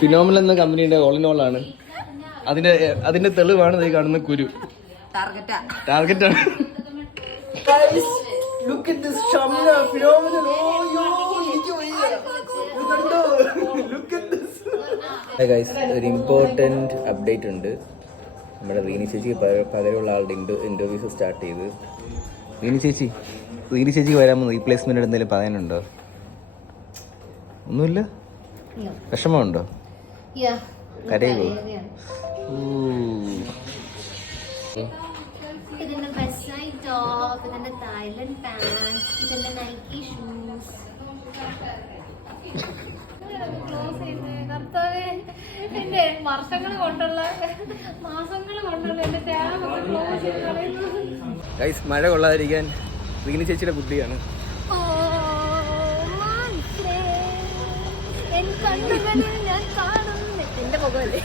Phenomenal എന്ന കമ്പനിയുടെ all in all ആണ്. അതിന്റെ തെളിവാണ് ഈ കാണുന്ന കുരു. ടാർഗറ്റാണ്. Look at this Shamina, phenomenal. Look at this. Hey guys, ഒരു ഇമ്പോർട്ടൻറ്റ് അപ്ഡേറ്റ് ഉണ്ട്. നമ്മുടെ റീനി ചേച്ചിക്ക് പകരമുള്ള ആളുടെ ഇൻ്റർവ്യൂസ് സ്റ്റാർട്ട് ചെയ്ത്. റീനി ചേച്ചിക്ക് വരാമോ? റീപ്ലേസ്മെന്റ് എന്തെങ്കിലും പറയാനുണ്ടോ? ഒന്നുമില്ല. വിഷമമുണ്ടോ? കരയുമോ? ഇതിന്റെ ബെസ്സായി ടോപ്പ്, ഇതിന്റെ തായ്ലൻഡ് പാൻസ്, ഇതിന്റെ നൈക്കി ഷൂസ്. എന്റെ വർഷങ്ങൾ കൊണ്ടുള്ള മാസങ്ങൾ കൊണ്ടുള്ള എന്റെ ടാബൊക്കെ ക്ലോസ് ചെയ്ത് കളയുന്നു. ഗൈസ്, മഴ കൊള്ളാതിരിക്കാൻ റീനി ചേച്ചിയുടെ ബുദ്ധിയാണ്. ഞാൻ കാണുന്നു എന്റെ മുഖമല്ലേ